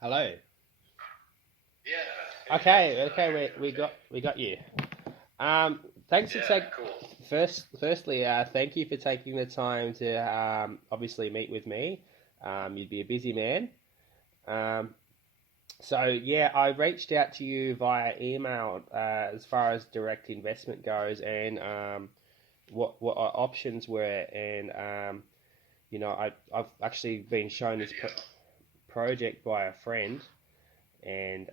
Hello. Yeah. Hey, how you Okay, doing? I okay, hear we you we okay. got you. Thanks for Yeah, take cool. firstly, thank you for taking the time to obviously meet with me. You'd be a busy man. Um, so yeah, I reached out to you via email as far as direct investment goes, and what our options were, and I've actually been shown Good this deal. project by a friend, and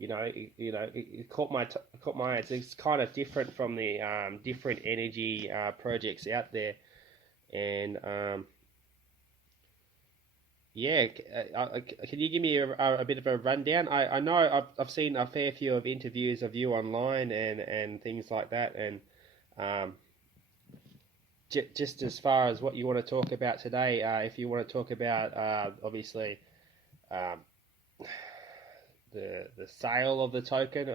it caught my eye. It's kind of different from the different energy projects out there, and yeah, can you give me a bit of a rundown? I know I've seen a fair few of interviews of you online and things like that, and um, just as far as what you want to talk about today, if you want to talk about obviously um, the sale of the token,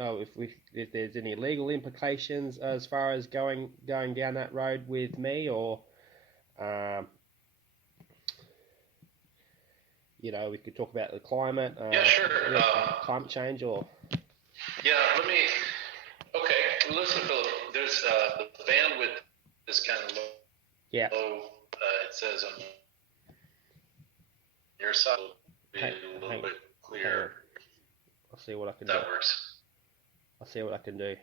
if there's any legal implications as far as going down that road with me, or um, we could talk about the climate, Yeah, sure. climate change, or Yeah, let me. Okay, well, listen, Philip. There's the bandwidth is kind of yeah. low. It says on your side, it'll be Hang, a little hang, bit hang clearer. on. I'll see what I can do. That works. I'll see what I can do.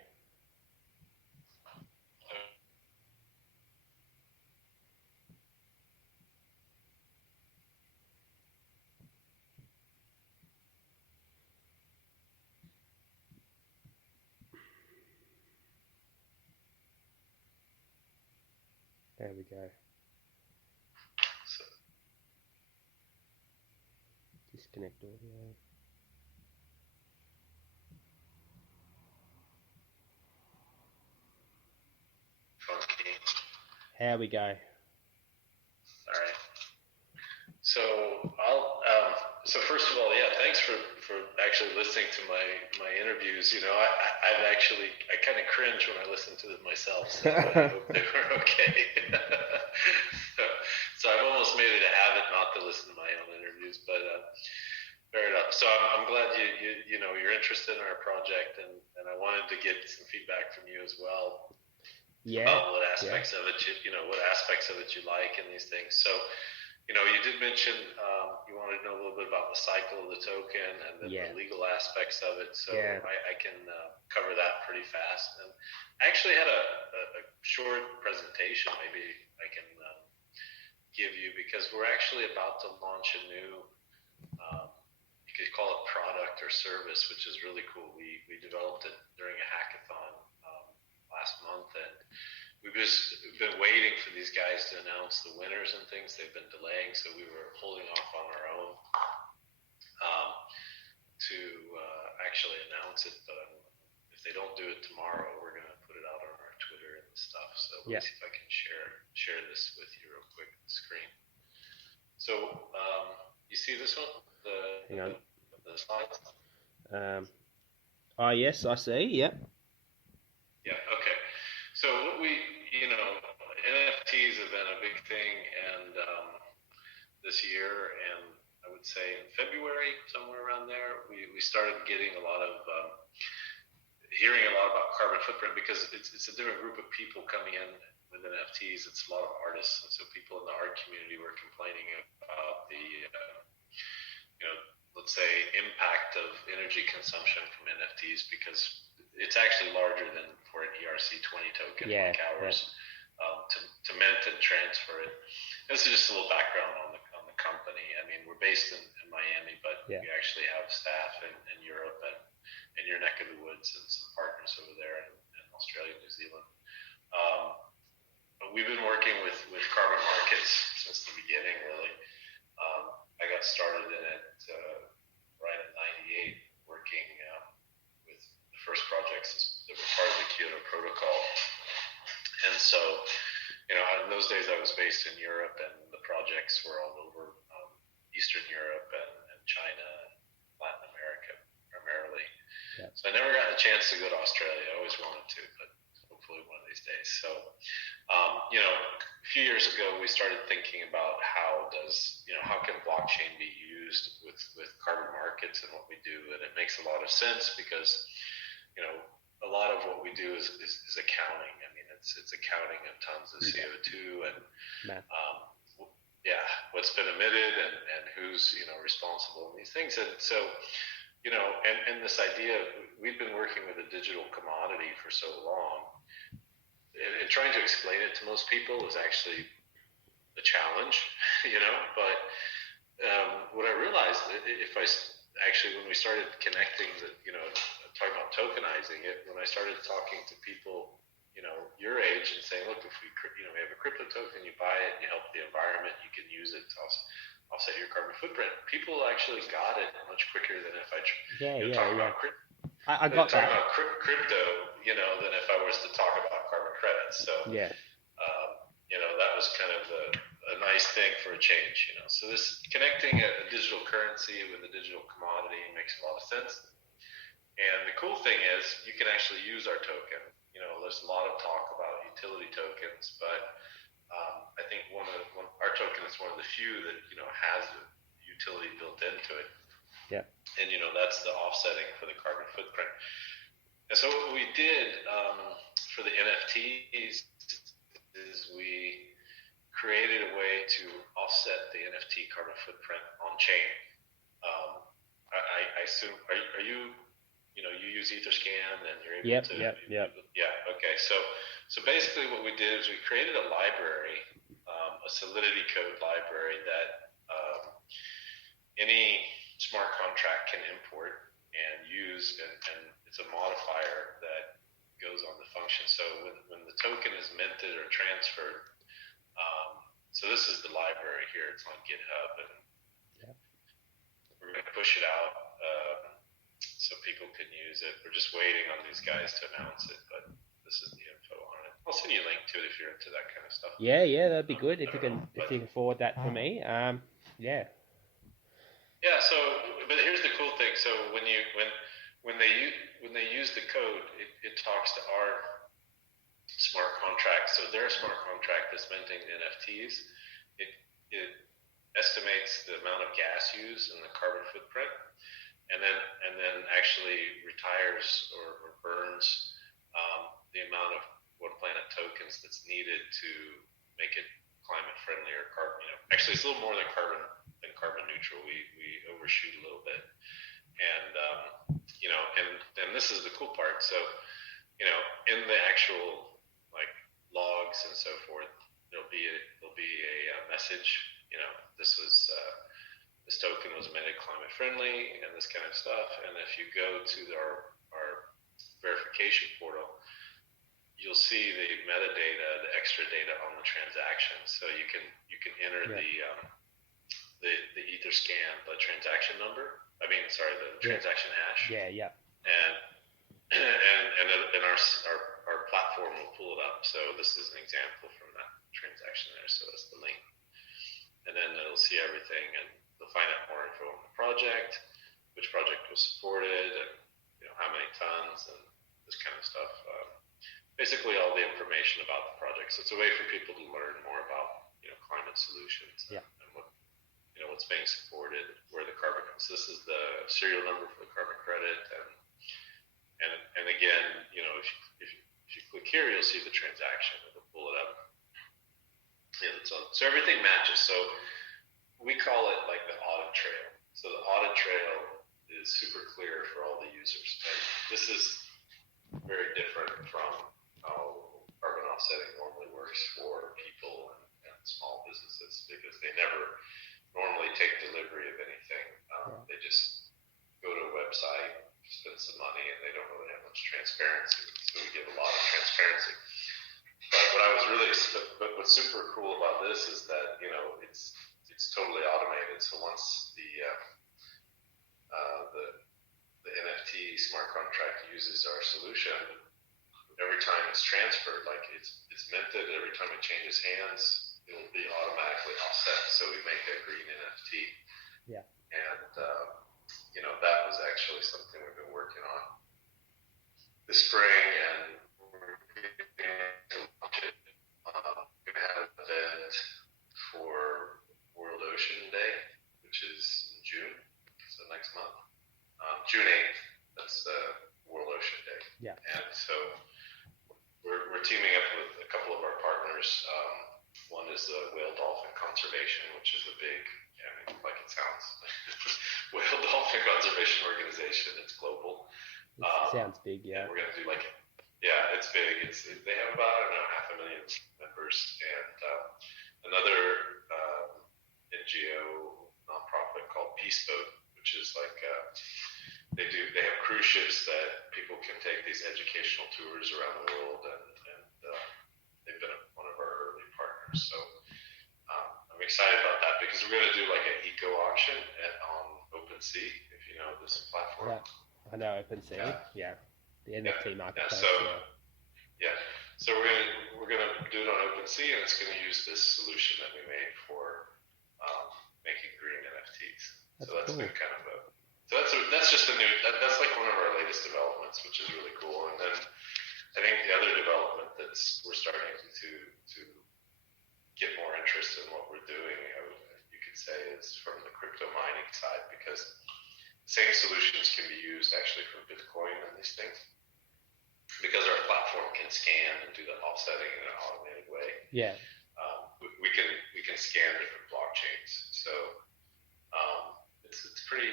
There we go. So, Disconnect audio. funky. Here we go. All right. So I'll. So first of all, yeah, thanks for actually listening to my interviews. I've actually I kind of cringe when I listen to them myself. So I hope they were okay. so, so I've almost made it a habit not to listen to my own interviews, but fair enough. So I'm glad you're interested in our project, and I wanted to get some feedback from you as well Yeah, about what yeah, aspects of it what aspects of it you like and these things. So you did mention you wanted to know a little bit about the cycle of the token and then the yeah, legal aspects of it. So yeah. I can cover that pretty fast. And I actually had a short presentation maybe I can give you because we're actually about to launch a new, um, you could call it product or service, which is really cool. We developed it during a hackathon last month, and we've just been waiting for these guys to announce the winners and things. They've been delaying, so we were holding off on our own um, to actually announce it. But if they don't do it tomorrow, we're going to put it out on our Twitter and stuff. So let Yeah. me see if I can share this with you real quick on the screen. So you see this one, Hang on. the slides? Um, yes, I see. Yep. Yeah. Okay. So what NFTs have been a big thing, and this year, and I would say in February, somewhere around there, we started getting a lot of hearing a lot about carbon footprint because it's a different group of people coming in with NFTs. It's a lot of artists, and so people in the art community were complaining about the you know let's say impact of energy consumption from NFTs because it's actually larger than for an ERC20 token Yeah, like yeah, ours to mint and transfer it. This is just a little background on the company. I mean, we're based in Miami, but yeah, we actually have staff in Europe and in your neck of the woods and some partners over there in Australia, New Zealand. Um, but we've been working with carbon markets since the beginning, really. I got started in it right in '98, working with the first projects that were part of the Kyoto Protocol. And so, in those days I was based in Europe, and the projects were all over Eastern Europe and China and Latin America primarily. yeah. So I never got a chance to go to Australia. I always wanted to, but hopefully one of these days. So, a few years ago we started thinking about how can blockchain be in what we do, and it makes a lot of sense because, you know, a lot of what we do is accounting. I mean, it's accounting of tons of CO2 and yeah, what's been emitted and who's, you know, responsible in these things. And so, you know, and this idea of, we've been working with a digital commodity for so long, and trying to explain it to most people is actually a challenge, you know. But what I realized, if I actually, when we started connecting the, you know, talking about tokenizing it, when I started talking to people, you know, your age, and saying, look, if we, you know, we have a crypto token, you buy it, you help the environment, you can use it to offset your carbon footprint. People actually got it much quicker than if I, you know, talk about I got that. About crypto, you know, than if I was to talk about carbon credits. So yeah, you know, that was kind of a nice thing for a change, you know. So this connecting a digital currency with a digital commodity makes a lot of sense. And the cool thing is, you can actually use our token. You know, there's a lot of talk about utility tokens, but I think our token is one of the few that, you know, has a utility built into it. Yeah. And, you know, that's the offsetting for the carbon footprint. And so what we did for the NFTs is we created a way to offset the NFT carbon footprint on chain. I assume, are you, you know, you use Etherscan and you're able to. Yep. Yeah. Okay. So basically, what we did is we created a library, a Solidity code library that any smart contract can import and use, and it's a modifier that goes on the function. So when the token is minted or transferred, so this is the library here. It's on GitHub, and we're going to push it out so people can use it. We're just waiting on these guys to announce it, but this is the info on it. I'll send you a link to it if you're into that kind of stuff. Yeah, that'd be good if you can forward that to me. Yeah. Yeah. So, but here's the cool thing. So when they use the code, it talks to our smart contract. So their smart contract that's minting the NFTs, it estimates the amount of gas used and the carbon footprint, and then actually retires or burns the amount of One Planet tokens that's needed to make it climate friendly or carbon. You know, actually, it's a little more than carbon neutral. We overshoot a little bit, and you know, and this is the cool part. So, you know, in the actual like logs and so forth, there'll be a message. You know, this token was minted climate friendly and this kind of stuff. And if you go to our verification portal, you'll see the metadata, the extra data on the transaction. So you can enter the Etherscan, the transaction number. The transaction hash. Yeah. And our platform will pull it up. So this is an example from that transaction there. So that's the link. And then it'll see everything, and they'll find out more info on the project, which project was supported, and, you know, how many tons, and this kind of stuff. Basically, all the information about the project. So it's a way for people to learn more about, you know, climate solutions and what, you know, what's being supported, where the carbon comes. This is the serial number for the carbon credit, and again, you know, if you click here, you'll see the transaction. It'll pull it up. Yeah, so everything matches. So we call it like the audit trail. So the audit trail is super clear for all the users. And this is very different from how carbon offsetting normally works for people and small businesses, because they never normally take delivery of anything. They just go to a website, spend some money, and they don't really have much transparency. So we give a lot of transparency. But what's super cool about this is that, you know, it's totally automated. So once the NFT smart contract uses our solution, every time it's transferred, like it's minted, every time it changes hands, it will be automatically offset. So we make a green NFT. Yeah. And you know, that was actually something we've been working on this spring, and we're going to launch it. We're going to have an event for World Ocean Day, which is in June, so next month. conservation, which is a big, like it sounds, whale dolphin conservation organization. It's global. It sounds big, yeah. And we're going to do it's big. They have about, I don't know, 500,000 members, and another NGO nonprofit called Peace Boat, which is like they have cruise ships that people can take these educational tours around the world, and they've been one of our early partners. So I'm excited about that because we're going to do like an eco auction on OpenSea, if you know this platform. Yeah, I know OpenSea. Yeah. The NFT marketplace. So we're gonna do it on OpenSea, and it's gonna use this solution that we made for making green NFTs. That's cool. Been kind of that's just a new that's like one of our latest developments, which is really cool. And then I think the other development we're starting to get more interest in what we're doing, you could say, is from the crypto mining side, because the same solutions can be used actually for Bitcoin and these things, because our platform can scan and do the offsetting in an automated way. Yeah. We can scan different blockchains. So it's pretty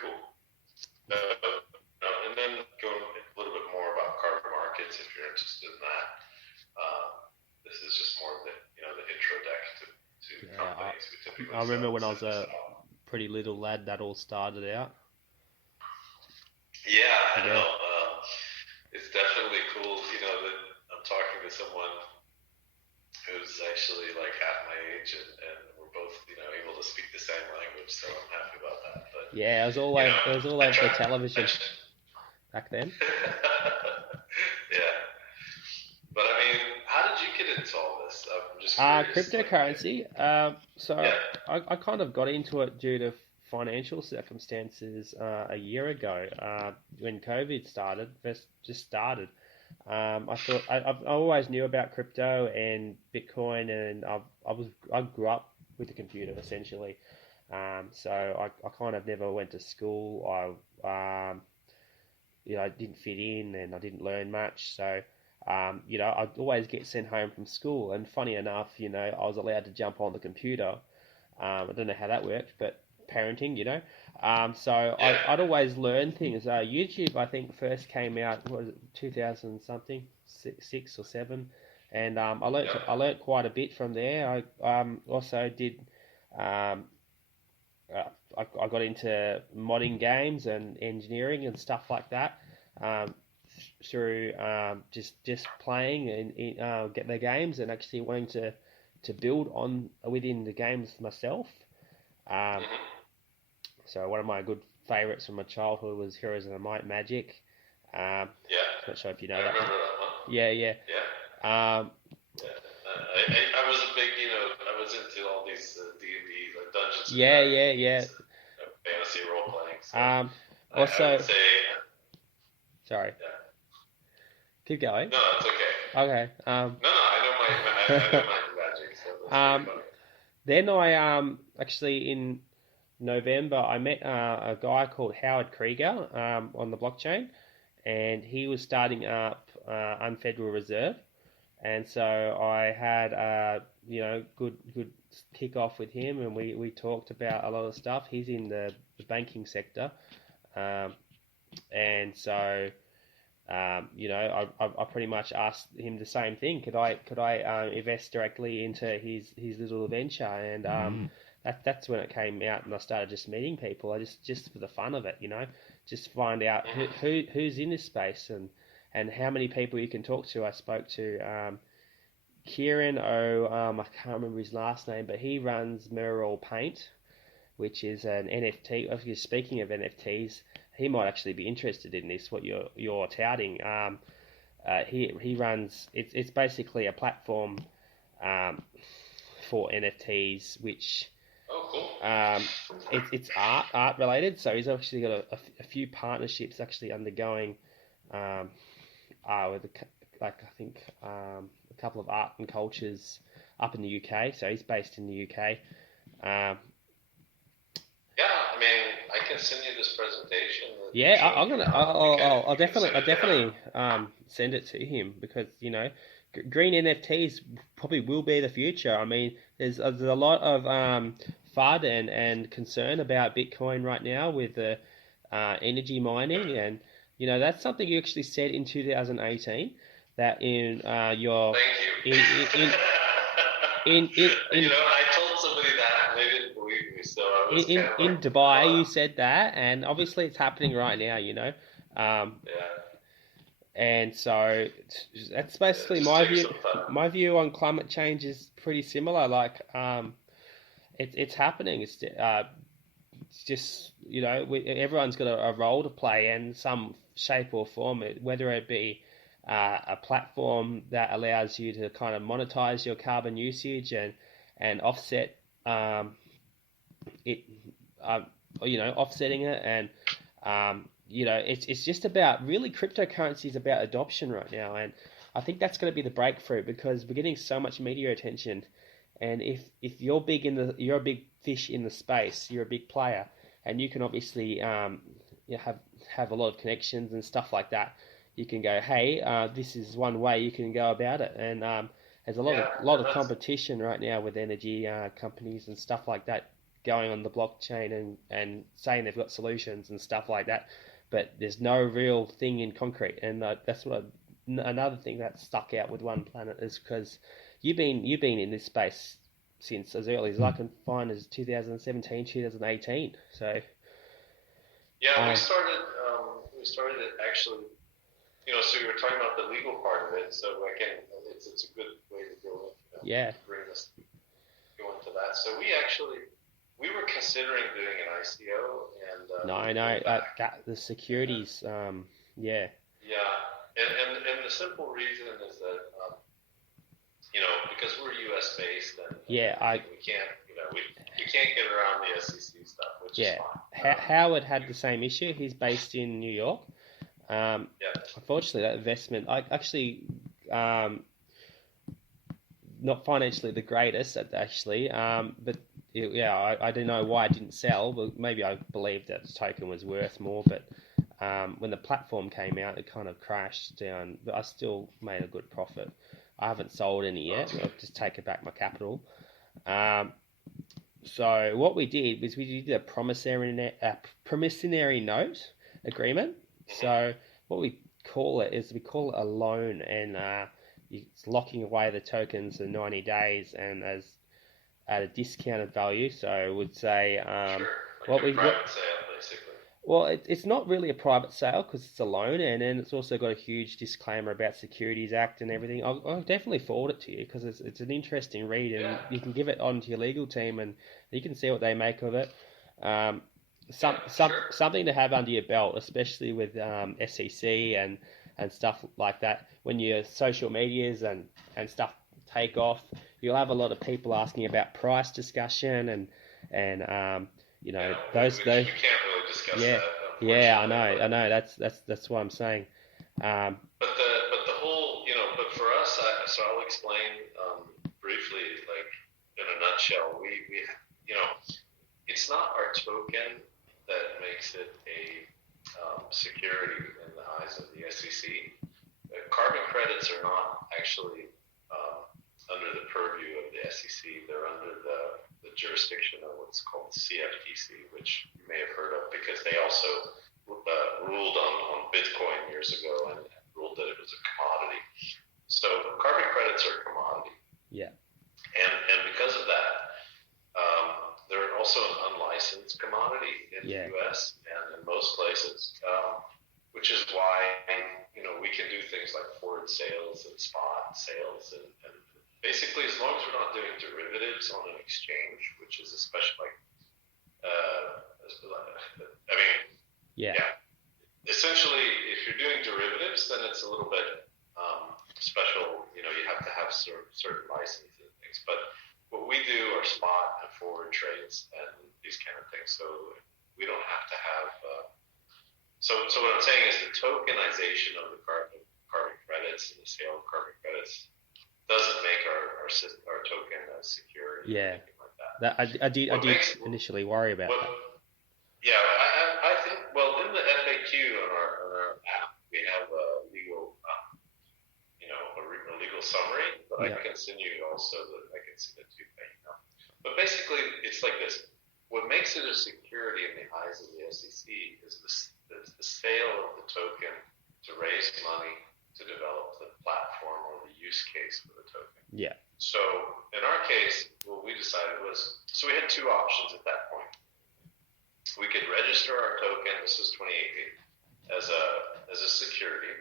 cool. And then going a little bit more about carbon markets, if you're interested in that. This is just more of the intro deck to companies who typically. I remember when I was a pretty little lad that all started out. Yeah, I know. It's definitely cool, that I'm talking to someone who's actually like half my age, and we're both, able to speak the same language, so I'm happy about that. But yeah, it was all over the television back then. Yeah. But I mean, how did you get into all this? I'm just curious. Cryptocurrency. I kind of got into it due to financial circumstances a year ago when COVID just started. I thought I always knew about crypto and Bitcoin, and I grew up with the computer essentially. So I kind of never went to school. I didn't fit in and I didn't learn much. So I'd always get sent home from school, and funny enough, I was allowed to jump on the computer. I don't know how that worked, but parenting, I'd always learn things. YouTube, I think, first came out, what was it, 2000 something, 6 or 7, and I learnt quite a bit from there. I also did. I got into modding games and engineering and stuff like that through just playing and get the games and actually wanting to build within the games myself. So one of my good favorites from my childhood was Heroes of the Might Magic. Not sure if you know that. I remember that one. Yeah. I was a big, I was into all these D&D, like Dungeons and Dragons, fantasy role playing. So also, I would say, sorry. Yeah. Keep going. No, that's okay. Okay. I know my magic. So that's funny. Then I actually in November I met a guy called Howard Krieger on the blockchain, and he was starting up Unfederal Reserve, and so I had good kick off with him, and we talked about a lot of stuff. He's in the banking sector, and so. I pretty much asked him the same thing. Could I invest directly into his little venture? And that's when it came out, and I started just meeting people. I just for the fun of it, just find out who's in this space and how many people you can talk to. I spoke to Kieran I can't remember his last name, but he runs Mural Paint, which is an NFT. Speaking of NFTs, he might actually be interested in this. What you're touting. He runs. It's basically a platform for NFTs, which it's art related. So he's actually got a few partnerships actually undergoing with I think a couple of art and cultures up in the UK. So he's based in the UK. I mean, I can send you this presentation. I'll definitely send it to him, because green NFTs probably will be the future. I mean, there's a lot of FUD and concern about Bitcoin right now with the energy mining, and that's something you actually said in 2018 that in your Thank in you. in I told somebody that and they didn't believe me, so I was kind of in like, Dubai you said that, and obviously it's happening right now. yeah, And so that's yeah, basically it just my takes view. some time. My view on climate change is pretty similar. Like, it's happening. It's just everyone's got a role to play in some shape or form. Whether it be a platform that allows you to kind of monetize your carbon usage and offset it, um, offsetting it, and it's just about really cryptocurrency is about adoption right now, and I think that's going to be the breakthrough because we're getting so much media attention, and if you're you're a big fish in the space, you're a big player, and you can obviously have a lot of connections and stuff like that. You can go, hey, this is one way you can go about it, and there's a Yeah, lot and of that's competition right now with energy companies and stuff like that going on the blockchain and saying they've got solutions and stuff like that, but there's no real thing in concrete, and that's another thing that stuck out with One Planet is because you've been in this space since as early as I can find as 2017, 2018. So yeah. um, We started it actually. So you were talking about the legal part of it. So again, it's a good way to go. yeah, Bring us go into that. So we were considering doing an ICO, and we no, pulled back. that the securities, yeah, Yeah, and the simple reason is that because we're U.S. based and yeah, everything, we can't we can't get around the SEC stuff, which is yeah. fine. Howard had the same issue. He's based in New York. Yeah, Unfortunately, that investment, I actually, not financially the greatest, actually, but yeah, I don't know why it didn't sell. But maybe I believed that the token was worth more. But when the platform came out, it kind of crashed down. But I still made a good profit. I haven't sold any oh, yet. that's I'll good. just taken back my capital. Um, so what we did was we did a promissory note agreement. Hmm. So what we call it a loan, and it's locking away the tokens for 90 days, and as at a discounted value. So I would say Sure, like what a we what private sale, basically. well, it's not really a private sale because it's a loan, and then it's also got a huge disclaimer about Securities Act and everything. I'll definitely forward it to you because it's an interesting read, and Yeah, you can give it on to your legal team, and you can see what they make of it. Um, yeah, sure. something to have under your belt, especially with SEC and stuff like that. When your social medias and stuff take off, you'll have a lot of people asking about price discussion and Yeah, those we can't really discuss yeah, that, yeah, unfortunately, I but know. That's what I'm saying. Um, but the whole, but for us, so I'll explain briefly, like in a nutshell, we it's not our token that makes it a security in the eyes of the SEC. Carbon credits are not actually under the purview of the SEC. They're under the jurisdiction of what's called CFTC, which you may have heard of because they also ruled on Bitcoin years ago and ruled that it was a commodity. So carbon credits are a commodity, yeah, and because of that, they're also an unlicensed commodity in the yeah, U.S. and in most places, which is why we can do things like forward sales and spot sales, and basically as long as we're not doing derivatives on an exchange, which is especially like, I mean, yeah, yeah, essentially if you're doing derivatives, then it's a little bit special. You have to have certain licenses and things, but what we do are spot and forward trades and these kind of things. So we don't have to have. So what I'm saying is the tokenization of the carbon credits and the sale of carbon credits doesn't make our token a security or yeah. anything like that. That I What did makes initially worry about what that. Yeah, I think in the FAQ on our app we have a legal summary, but Yeah. I can send you also I can send it to you by email. But basically, it's like this. What makes it a security in the eyes of the SEC is the sale of the token to raise money to develop the platform or the use case for the token. Yeah. So in our case, what we decided was, so we had two options at that point. We could register our token, this is 2018, as a security,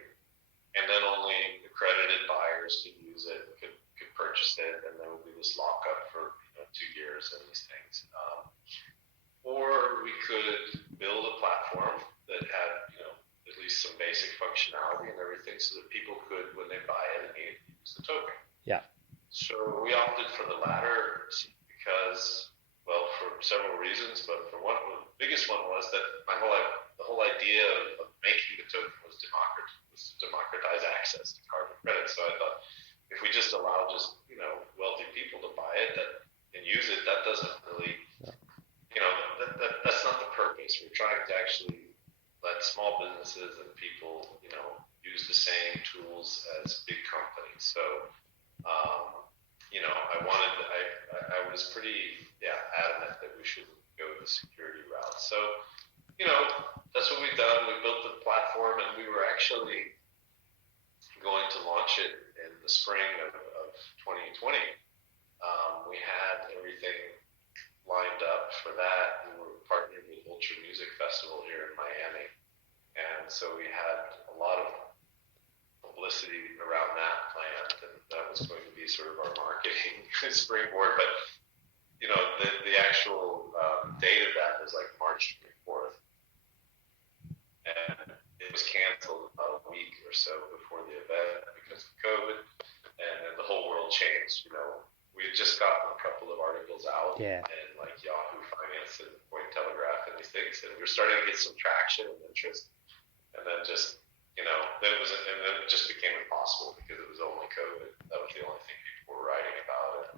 and then only accredited buyers could use it, could purchase it, and there would be this lockup for 2 years and these things. Or we could build a platform that had at least some basic functionality and everything, so that people could, when they buy it, immediately use the token. Yeah. So we opted for the latter because, well, for several reasons, but for one, the biggest one was that the whole idea of making the token was to democratize access to carbon credits. So I thought, if we just allow wealthy people to buy it and use it, that doesn't really, that's not the purpose. We're trying to actually let small businesses and people, use the same tools as big companies. So, I was pretty adamant that we should go the security route. So, that's what we've done. We built the platform, and we were actually going to launch it in the spring of 2020. We had everything lined up for that. We were partnered with Ultra Music Festival here in Miami, and so we had a lot of publicity around that planned, and that was going to be sort of our marketing springboard. But the actual date of that was like March 24th, and it was canceled about a week or so before the event because of COVID, and then the whole world changed. We had just gotten a couple of articles out, and like Yahoo Finance and Cointelegraph and these things, and we were starting to get some traction and interest, and then just then it just became impossible because it was only COVID. That was the only thing people were writing about it.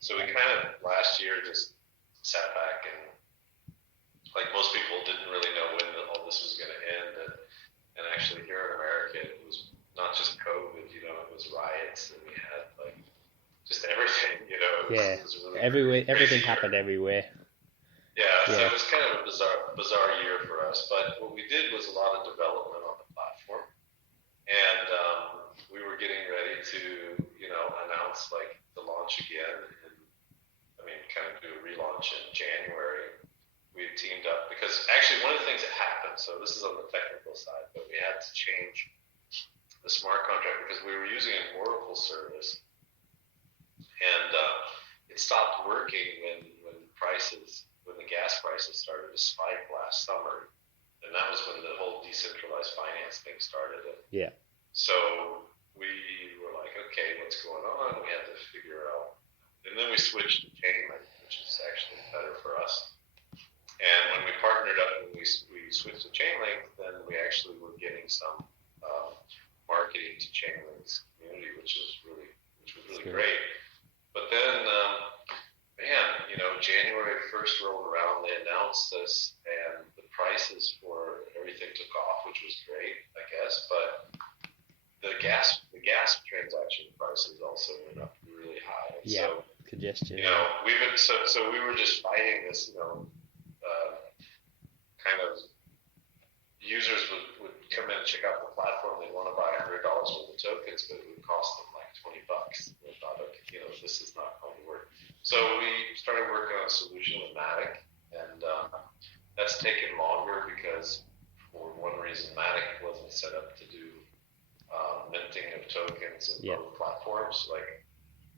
So we kind of last year just sat back and, like most people, didn't really know when all this was going to end, and actually here in America, it was not just COVID. It was riots, and we had like just everything. It was really everywhere, everything happened everywhere. So it was kind of a bizarre year for us. But what we did was a lot of development on the platform, and we were getting ready to, announce like the launch again, and kind of do a relaunch in January. We had teamed up because actually one of the things that happened. So this is on the technical side, but we had to change the smart contract because we were using an Oracle service, and it stopped working when the gas prices started to spike last summer, and that was when the whole decentralized finance thing started. So we were like, okay, what's going on? We had to figure out, and then we switched to Chainlink, which is actually better for us. And when we partnered up and we switched to Chainlink, then we actually were getting some marketing to Chainlink's community, which was really great. But then, January 1st rolled around, they announced this, and the prices for everything took off, which was great, I guess. But the gas transaction prices also went up really high. So, congestion. We were just fighting this, kind of users would come in and check out the platform. They'd want to buy $100 worth of tokens, but it would cost them like $20. They thought, okay, this is not going to work. So we started working on a solution with Matic, and that's taken longer because for one reason, Matic wasn't set up to do minting of tokens in both platforms, like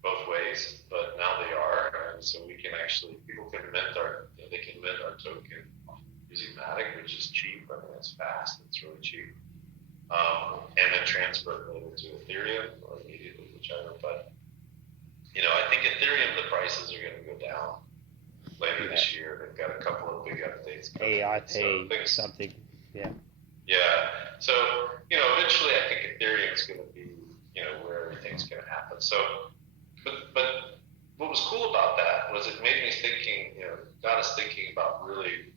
both ways, but now they are, and so we can actually, people can mint our token using Matic, which is cheap. It's fast, it's really cheap, and then transfer it over to Ethereum or immediately, whichever. But I think Ethereum, the prices are going to go down later this year. They've got a couple of big updates coming. AIP, something, So, eventually I think Ethereum is going to be, where everything's going to happen. So, but what was cool about that was it made me thinking, got us thinking about really,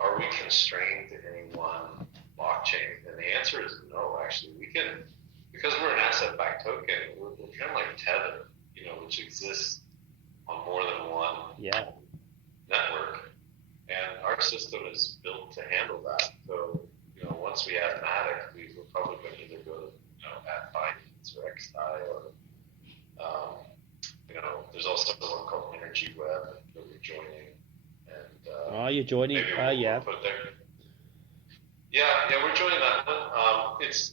are we constrained to any one blockchain? And the answer is no, actually. We can because we're an asset-backed token, we're kind of like Tether, which exists on more than one network, and our system is built to handle that. So, once we add Matic, we're probably going to either go to, add Binance or XI, or, there's also one called Energy Web that we're joining. And you're joining? we'll put there. Yeah, we're joining that one. It's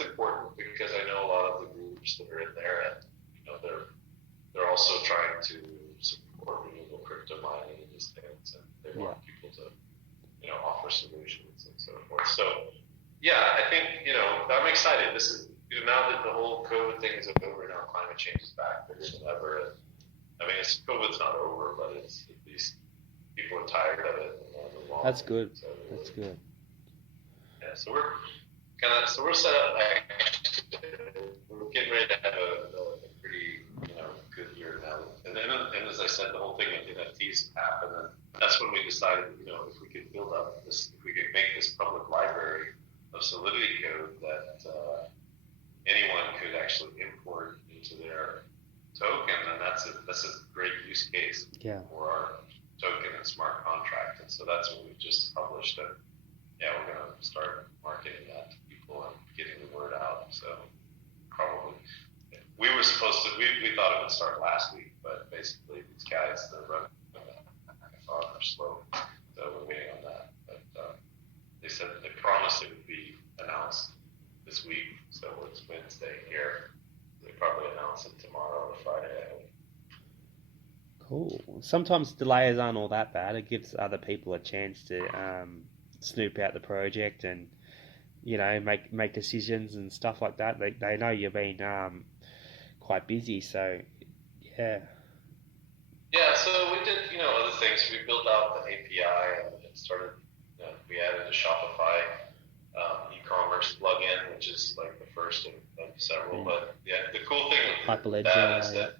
important because I know a lot of the groups that are in there, and they're also trying to support renewable crypto mining and these things, and they want people to offer solutions and so forth. So I think I'm excited. This is now that the whole COVID thing is over, now climate change is back bigger than ever. COVID's not over, but it's at least people are tired of it and want to move on. That's good. So that's good. Yeah, so we're set up. We're getting ready to have a pretty good year now. And as I said, the whole thing with NFTs happened, and that's when we decided if we could build up this, if we could make this public library of Solidity code that anyone could actually import into their token, and that's a great use case for our token and smart contract. And so that's what we just published, and we're going to start marketing that to people and getting the word out. So probably we were supposed to, we thought it would start last week, but basically these guys that run hackathon are slow, so we're waiting on that. But they said they promised it would be announced this week, so it's Wednesday here. They probably announce it tomorrow or Friday, I hope. Cool. Sometimes delays aren't all that bad. It gives other people a chance to snoop out the project and make decisions and stuff like that. They know you've been quite busy, so yeah. So we did other things. We built out the API and started. We added a Shopify e-commerce plugin, which is like the first of several. But the cool thing with that is that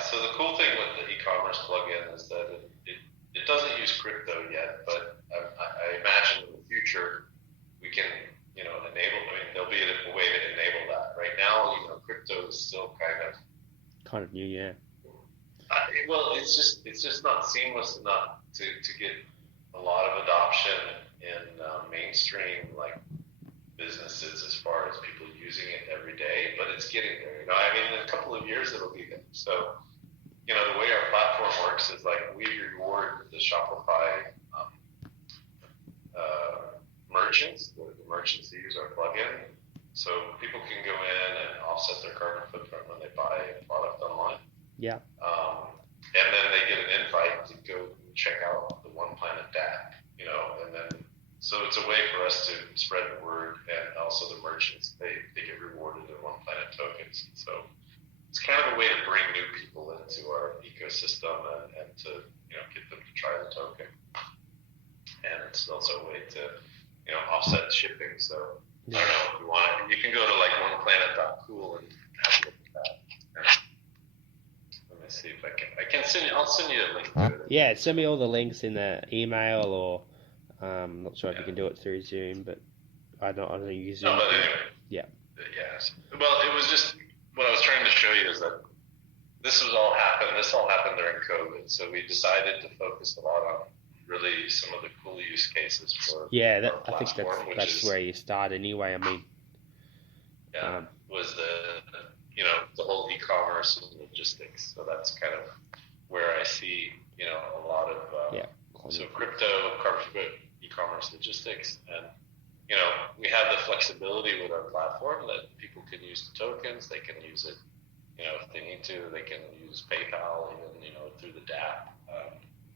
so the cool thing with the e-commerce plugin is that it doesn't use crypto yet, but I imagine in the future we can enable. There'll be a way to enable that. Right now, crypto is still kind of new, well, it's just not seamless enough to get a lot of adoption in mainstream businesses as far as people using it every day, but it's getting there. In a couple of years it'll be there. So, the way our platform works is we reward the Shopify merchants, the merchants that use our plugin. So people can go in and offset their carbon footprint when they buy a product online. Yeah. And then they get an invite to go check out the One Planet DApp, and then so it's a way for us to spread the word, and also the merchants, they get rewarded in One Planet tokens. So it's kind of a way to bring new people into our ecosystem and to get them to try the token. And it's also a way to offset shipping. So I don't know if you want it. You can go to oneplanet.cool and have a look at that. Let me see if I can send you. I'll send you a link to it. Yeah, send me all the links in the email, or I'm not sure if you can do it through Zoom, but I don't use Zoom. No, but anyway. Yeah. Well, it was just what I was trying to show you is that this all happened during COVID, so we decided to focus a lot on really some of the cool use cases for I think that's where you start anyway. Was the whole e-commerce and logistics. So that's kind of where I see a lot of so crypto, e-commerce, logistics, and we have the flexibility with our platform that people can use the tokens. They can use it, if they need to. They can use PayPal even, through the DApp.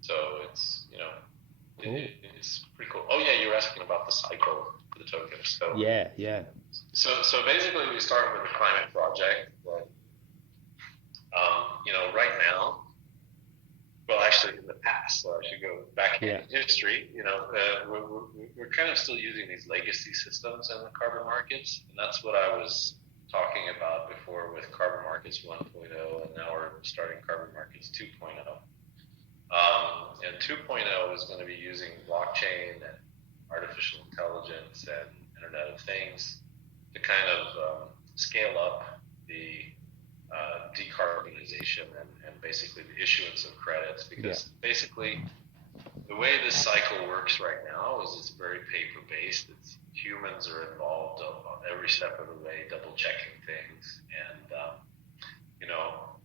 So it's it's pretty cool. Oh yeah, you were asking about the cycle for the tokens. So So basically, we start with a climate project that right now. Well, actually, in the past, so I should go back in history. We're kind of still using these legacy systems in the carbon markets, and that's what I was talking about before with Carbon Markets 1.0, and now we're starting Carbon Markets 2.0. And 2.0 is going to be using blockchain and artificial intelligence and Internet of Things kind of scale up the decarbonization and basically the issuance of credits, because basically the way this cycle works right now is it's very paper based. It's humans are involved on every step of the way, double checking things, and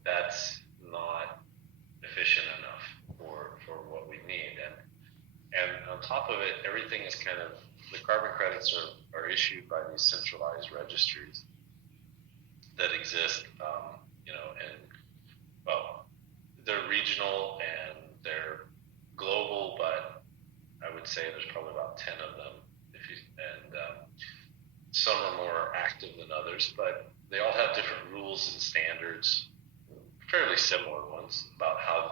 that's not efficient enough for what we need. And on top of it, everything is kind of, the carbon credits are issued by these centralized registries that exist, and well, they're regional and they're global, but I would say there's probably about 10 of them, some are more active than others, but they all have different rules and standards, fairly similar ones, about how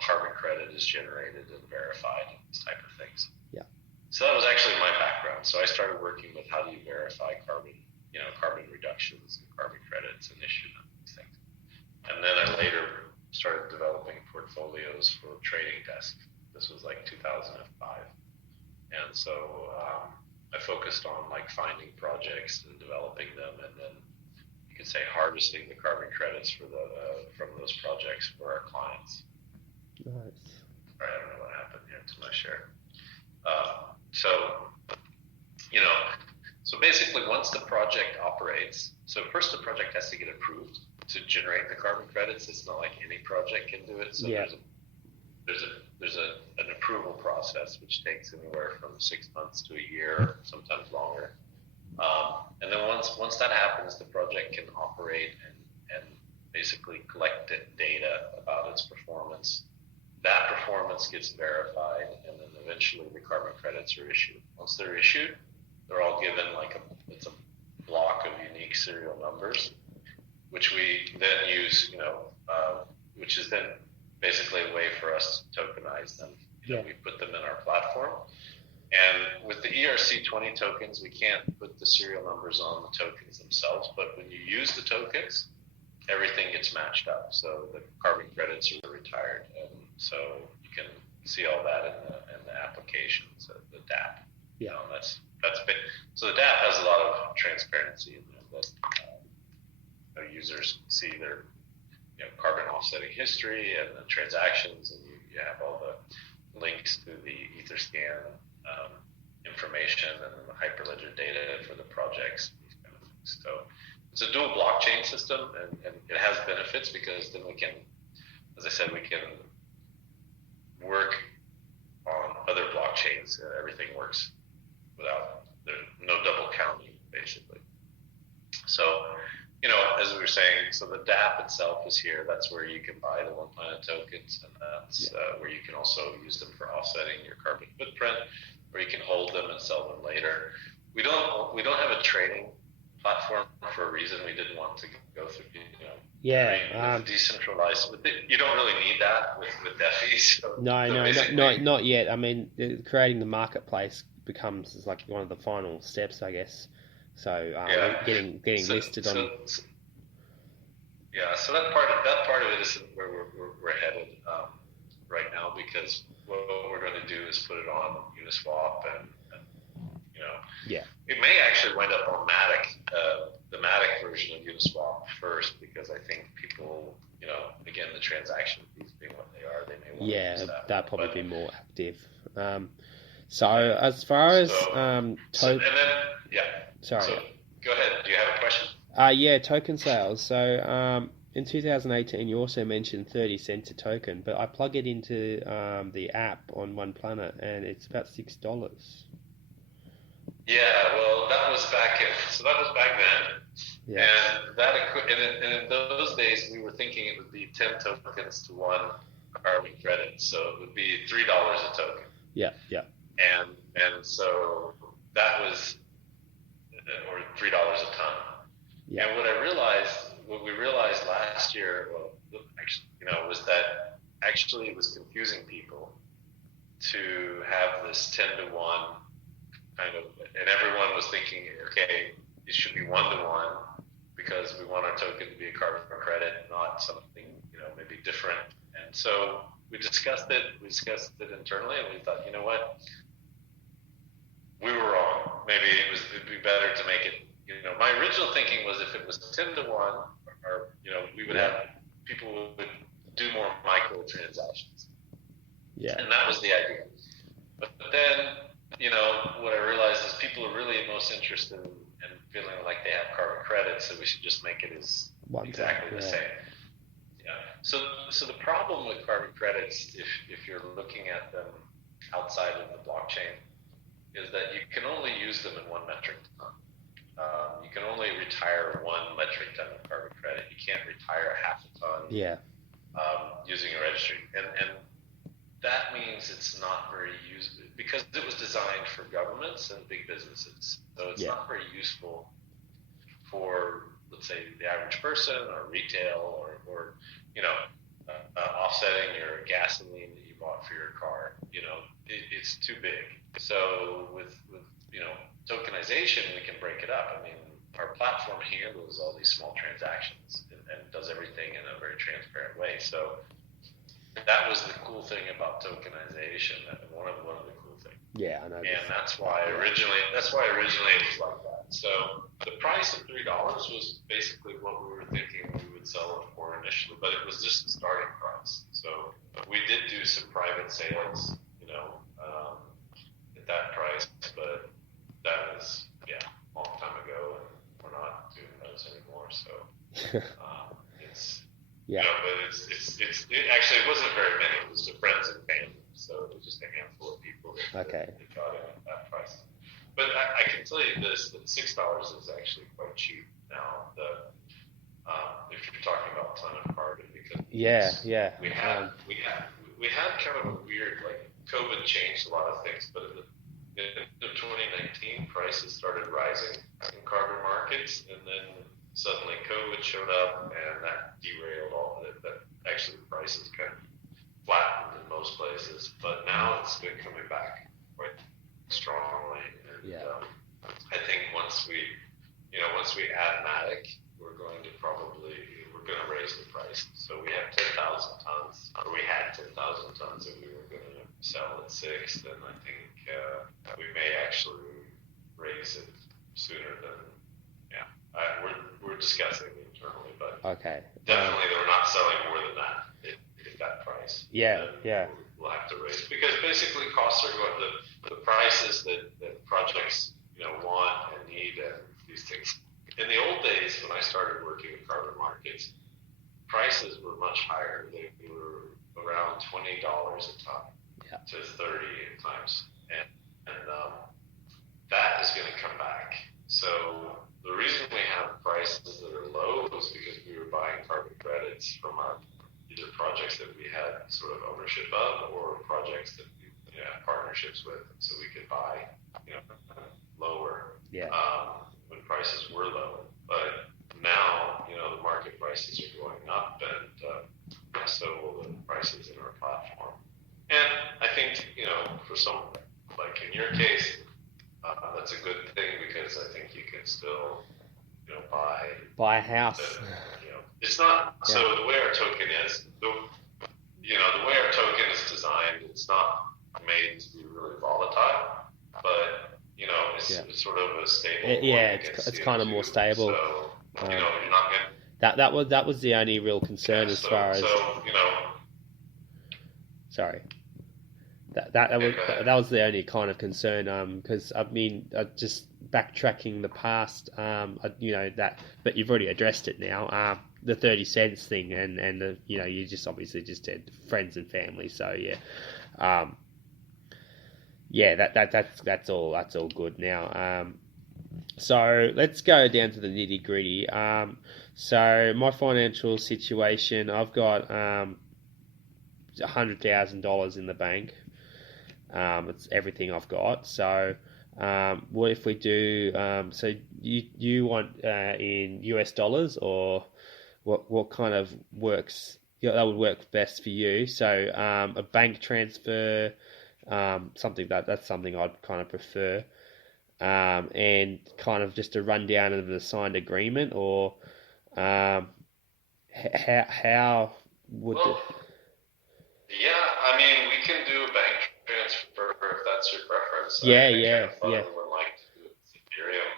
carbon credit is generated and verified and these type of things. Yeah. So that was actually my background. So I started working with how do you verify carbon reductions and carbon credits and issue them, these things. And then I later started developing portfolios for trading desk. This was like 2005. And so I focused on like finding projects and developing them, and then you could say harvesting the carbon credits for from those projects for our clients. Nice. All right, I don't know what happened here to my share. So basically once the project operates, so first the project has to get approved to generate the carbon credits. It's not like any project can do it. So there's an approval process which takes anywhere from 6 months to a year, sometimes longer. And then once that happens, the project can operate and basically collect data about its performance. That performance gets verified, and then eventually the carbon credits are issued. Once they're issued, they're all given it's a block of unique serial numbers, which we then use, which is then basically a way for us to tokenize them. We put them in our platform. And with the ERC20 tokens, we can't put the serial numbers on the tokens themselves, but when you use the tokens, everything gets matched up. So the carbon credits are retired. And so you can see all that in the applications, the DApp. Yeah. That's big. So the DApp has a lot of transparency in there that users see their carbon offsetting history and the transactions, and you have all the links to the Etherscan information and the Hyperledger data for the projects, these kind of things. So it's a dual blockchain system, and it has benefits because then we can, as I said, we can work on other blockchains. Everything works without, there's no double counting, basically. So, as we were saying, so the DApp itself is here. That's where you can buy the One Planet tokens, and that's where you can also use them for offsetting your carbon footprint, or you can hold them and sell them later. We don't have a trading platform for a reason. We didn't want to go through, decentralized. You don't really need that with DeFi. So not yet. I mean, creating the marketplace becomes like one of the final steps, I guess. So getting listed on. So that part of it isn't where we're headed right now, because what we're going to do is put it on Uniswap and it may actually wind up on Matic, the Matic version of Uniswap first, because I think people, again, the transaction fees being what they are, they may want to use that. That'd probably be more active. So as far as sorry. So go ahead. Do you have a question? Token sales. So in 2018, you also mentioned 30 cents a token, but I plug it into the app on One Planet, and it's about $6. Yeah, well, that was back then. Yeah. And in those days, we were thinking it would be 10 tokens to 1 carbon credit, so it would be $3 a token. Yeah. And so that was, or $3 a ton. Yeah. And what we realized last year, was that actually it was confusing people to have this 10 to 1 kind of, and everyone was thinking, okay, it should be 1 to 1 because we want our token to be a carbon credit, not something, maybe different. And so we discussed it internally, and we thought, you know what, we were wrong. Maybe it'd be better to make it, my original thinking was if it was 10 to 1, or we would Yeah. have people would do more micro transactions, Yeah. and that was the idea. But then, what I realized is people are really most interested in feeling like they have carbon credits, so we should just make it as exactly the same. Yeah. So the problem with carbon credits, if you're looking at them outside of the blockchain, is that you can only use them in 1 metric ton. You can only retire 1 metric ton of carbon credit. You can't retire half a ton. Yeah. Using a registry, and that means it's not very useful because it was designed for governments and big businesses. So it's not very useful for, let's say, the average person or retail or offsetting your gasoline that you bought for your car. It's too big. So with tokenization, we can break it up. I mean, our platform handles all these small transactions and does everything in a very transparent way. So that was the cool thing about tokenization. One of the cool things. Yeah, I know. And that's why originally it was like that. So the price of $3 was basically what we were thinking we would sell it for initially, but it was just the starting price. So we did do some private sales, at that price, but that was a long time ago, and we're not doing those anymore. So it's but it actually wasn't very many. It was to friends and family, so it was just a handful of people that got in at that price. But I can tell you this: that $6 is actually quite cheap now. If you're talking about ton of carbon, because we had kind of a weird, like, COVID changed a lot of things, but in 2019, prices started rising in carbon markets, and then suddenly COVID showed up, and that derailed all of it. That actually the prices kind of flattened in most places, but now it's been coming back quite strongly. And I think once we add Matic, we're going to raise the price. So we have 10,000 tons, or we had 10,000 tons, and we were going to sell at 6. Then I think we may actually raise it sooner than. We're discussing internally, but definitely we're not selling more than that at that price. We'll have to raise, because basically costs are going. The prices that projects want and need, and these things. In the old days, when I started working in carbon markets, prices were much higher. They were around $20 a ton to 30 at times, and that is going to come back. So the reason we have prices that are low is because we were buying carbon credits from either projects that we had sort of ownership of, or projects that we had partnerships with, so we could buy lower when prices were low. But now the market prices are going up, and so will the prices in our platform. And I think for some, like in your case, that's a good thing, because I think you can still buy a house. It's not so the way our token is the way our token is designed, it's not made to be really volatile, but it's sort of a stable. It's kind of more stable. So you're not going. That was the only real concern as far as. Sorry. That was the only kind of concern, because I mean, just backtracking the past, but you've already addressed it now. The 30 cents thing, and the you just obviously just said friends and family. So that's all good now. So let's go down to the nitty gritty. So my financial situation, I've got $100,000 in the bank. It's everything I've got. So what if we do? So you want in US dollars, or what kind of works? That would work best for you. So a bank transfer, that's something I'd kind of prefer. And kind of just a rundown of the signed agreement, or how would I mean, we can do a bank transfer if that's your preference. Yeah. Would like to do it with Ethereum.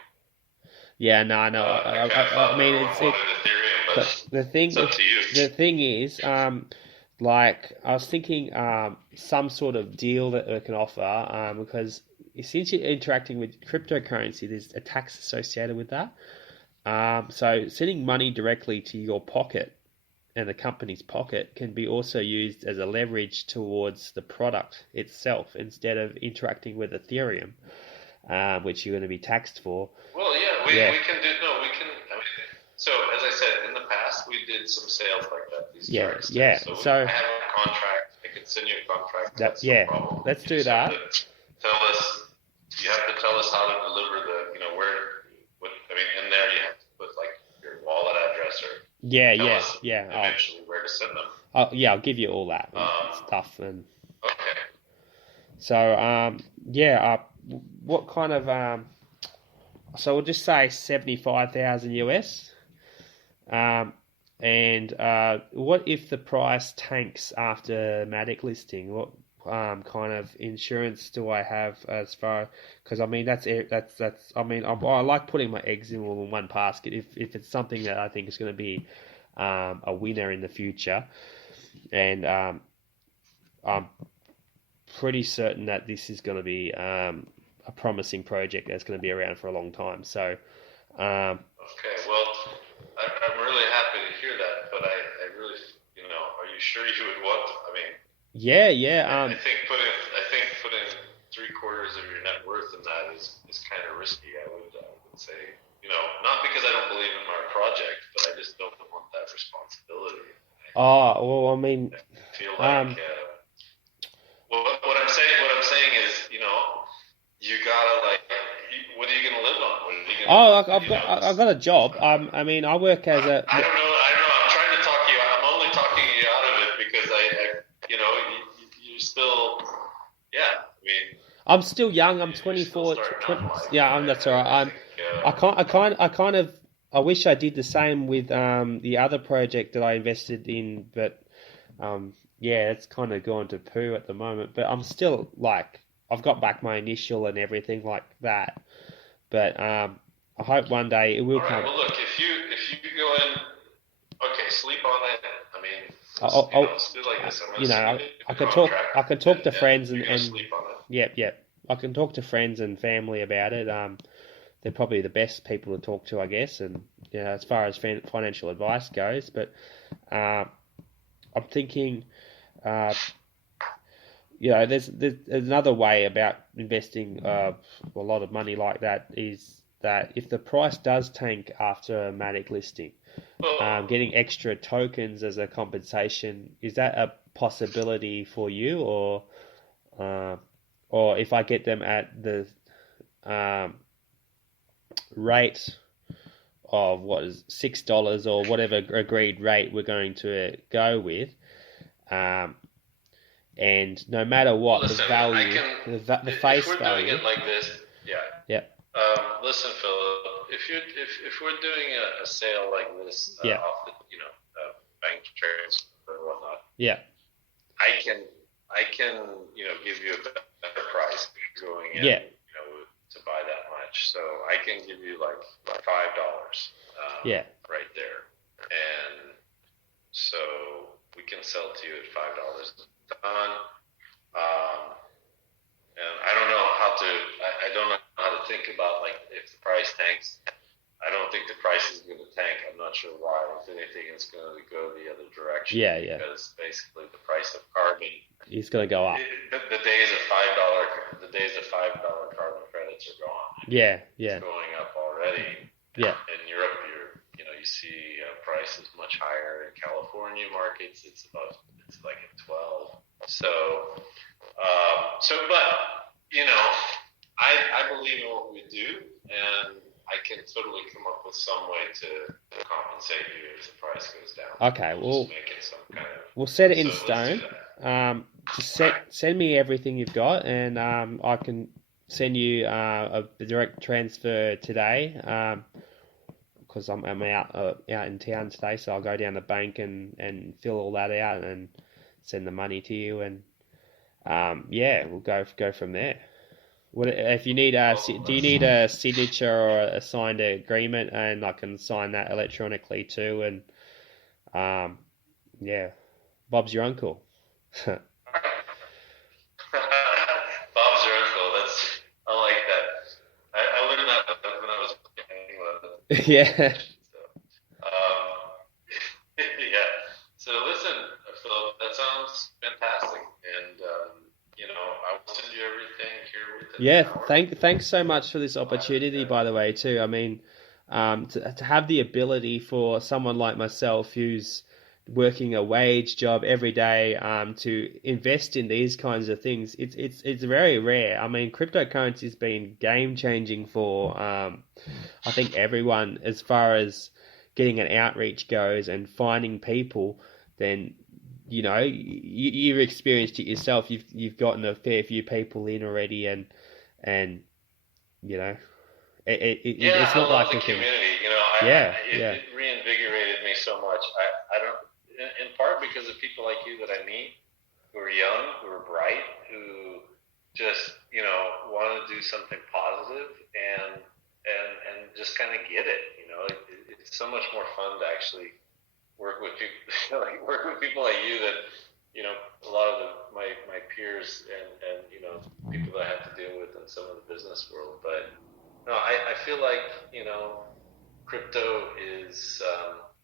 Yeah, no, no. I kind of I thought mean, everyone wanted Ethereum, but but the it's thing, up to you. the thing is, like I was thinking, some sort of deal that we can offer, because since you're interacting with cryptocurrency, there's a tax associated with that. So sending money directly to your pocket and the company's pocket can be also used as a leverage towards the product itself instead of interacting with Ethereum, which you're going to be taxed for. Well, yeah, Yeah, we can do no, we can. I mean, so as I said in the past, we did some sales like that. These yeah, jar yeah. sales. So So I have a contract. I can send you a contract. that, That's no yeah, problem. let's You do just have that. to tell us. You have to tell us how to deliver the. You know where. What I mean, in there you have to put like your wallet address or Yeah, tell yeah, us yeah. eventually where to send them. Yeah, I'll give you all that Um, stuff. And okay. so, yeah. What kind of So we'll just say 75,000 US. Um, and what if the price tanks after Matic listing? What kind of insurance do I have as far? Because I mean that's I mean I like putting my eggs in all in one basket. If it's something that I think is going to be a winner in the future, and I'm pretty certain that this is going to be a promising project that's going to be around for a long time. So. Okay. Well, I'm really happy to hear that, but I really, are you sure you would want? I mean, Yeah, yeah. I think putting three-quarters of your net worth in that is kind of risky. I would say, not because I don't believe in our project, but I just don't want that responsibility. Oh, well, I mean, I feel like what I'm saying is, you gotta like, what are you gonna live on? What are you gonna, oh, I've got a job. I mean, I work as a. I don't know. I don't know. I'm trying to talk you. I'm only talking you out of it because you're still. Yeah. I mean. I'm still young. I'm You're still 24. starting out in life. Yeah, that's all right. I kind of. I wish I did the same with the other project that I invested in, but yeah, it's kind of gone to poo at the moment. But I'm still like, I've got back my initial and everything like that. But I hope one day it will All right. come. Well, look, if you go in, okay, sleep on it. I mean, let's do like this. I'm gonna I can talk. I can talk to friends and sleep on it. yeah. I can talk to friends and family about it. They're probably the best people to talk to, I guess. And as far as financial advice goes, but I'm thinking, there's another way about investing a lot of money like that is that if the price does tank after a Matic listing, getting extra tokens as a compensation, is that a possibility for you, or if I get them at the rate of what is $6 or whatever agreed rate we're going to go with, and no matter what, Listen, the value, the face if we're value. doing it like this, yeah. Yeah. Listen, Philip, if we're doing a sale like this off the bank transfer or whatnot, yeah, I can give you a better price going in, to buy that much. So I can give you like $5, right there, and so we can sell to you at $5 a ton. And I don't know how to. I don't know how to think about like if the price tanks. I don't think the price is going to tank. I'm not sure why. If anything, it's going to go the other direction. Yeah, yeah. Because basically the price of carbon is going to go up. The days of $5 carbon credits are gone. Yeah, yeah. It's going up already. Yeah. In Europe, you see prices much higher. In California markets, it's like at 12. So, but I believe in what we do, and I can totally come up with some way to compensate you if the price goes down. Okay, well, make it some kind of, we'll set it in stone. Just send me everything you've got, and I can send you a direct transfer today. Because I'm out in town today, so I'll go down the bank and fill all that out and send the money to you, and we'll go from there. What if you need Well, do you need a signature or a signed agreement, and I can sign that electronically too? And um, yeah, Bob's your uncle. Bob's your uncle. I like that. I learned that when I was in England. Yeah. So, yeah. So listen, Philip, that sounds fantastic, and I will send you everything here within an Yeah, hour. thanks so much for this And opportunity, by the way, too. I mean, to have the ability for someone like myself who's working a wage job every day, to invest in these kinds of things, it's very rare. I mean, cryptocurrency's been game changing for I think everyone as far as getting an outreach goes and finding people. Then you've experienced it yourself. You've gotten a fair few people in already, and you know, yeah, it's I not love like the we can. community. Yeah, yeah, It reinvigorated me so much. I don't, in part because of people like you that I meet who are young, who are bright, who just want to do something positive and just kind of get it. It's so much more fun to actually work with people work with people like you that a lot of my peers and people that I have to deal with in some of the business world. But no, I feel like crypto is.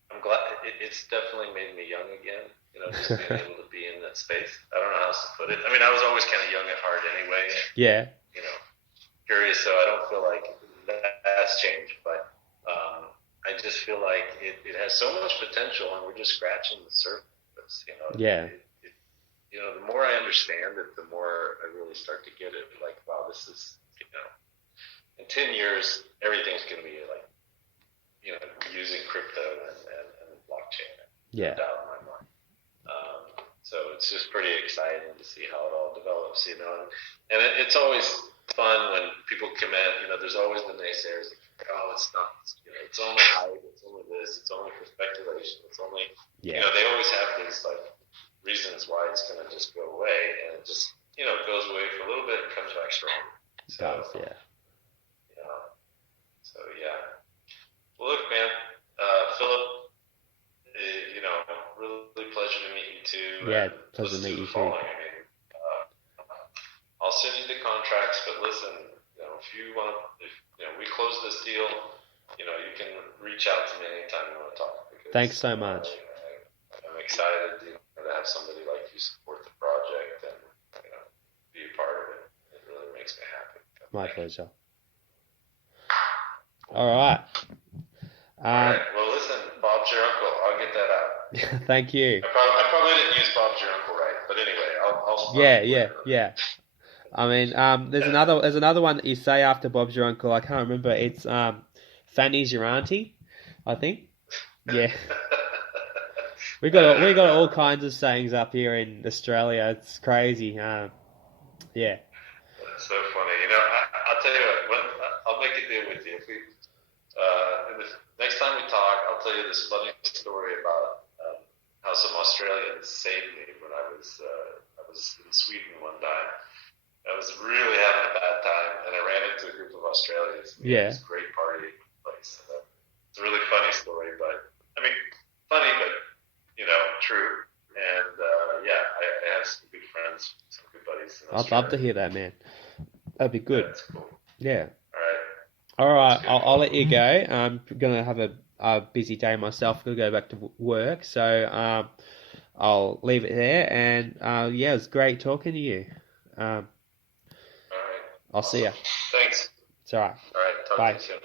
I'm glad it's definitely made me young again. Just being able to be in that space. I don't know how else to put it. I mean, I was always kind of young at heart anyway. yeah, You know, curious. So I don't feel like that's changed, but I just feel like it has so much potential, and we're just scratching the surface. yeah, The more I understand it, the more I really start to get it. Like, wow, this is in 10 years, everything's going to be like using crypto and blockchain. No yeah, doubt in my mind. So it's just pretty exciting to see how it all develops, and it's always fun when people come in. There's always the naysayers. Like, oh, it's not. It's only hype. It's only this. It's only for speculation. It's only. yeah. They always have these like reasons why it's going to just go away, and it just goes away for a little bit and comes back strong. It So does, yeah. So yeah. Well, look, man, Philip. Really pleasure to meet you too. Yeah, pleasure to meet you too. I mean, I'll send you the contracts, but listen, if you want, if we close this deal, you can reach out to me anytime you want to talk. Because, Thanks so much. I'm excited to have somebody like you support the project and be a part of it. It really makes me happy. My pleasure. All right. All right. Well, listen, Bob's your uncle. I'll get that out. Thank you. I probably didn't use Bob's your uncle right, but anyway, I'll Yeah. I mean, there's another one that you say after Bob's your uncle. I can't remember. It's Fanny's your auntie, I think. Yeah. we got all kinds of sayings up here in Australia. It's crazy. Yeah. That's so funny. I'll tell you what. I'll make a deal with you. If we next time we talk, I'll tell you this funny story about how some Australians saved me when I was in Sweden one time. I was really having a bad time, and I ran into a group of Australians. Yeah. It was a great party place. It's a really funny story, but I mean, funny, but true. And I have some good friends, some good buddies. I'd love to hear that, man. That'd be good. Yeah, that's cool. Yeah. All right. I'll let you go. I'm gonna have a busy day myself. Gonna go back to work, so I'll leave it there. And it was great talking to you. All right. I'll see you. Thanks. It's all right. All right. Talk Bye. to you soon.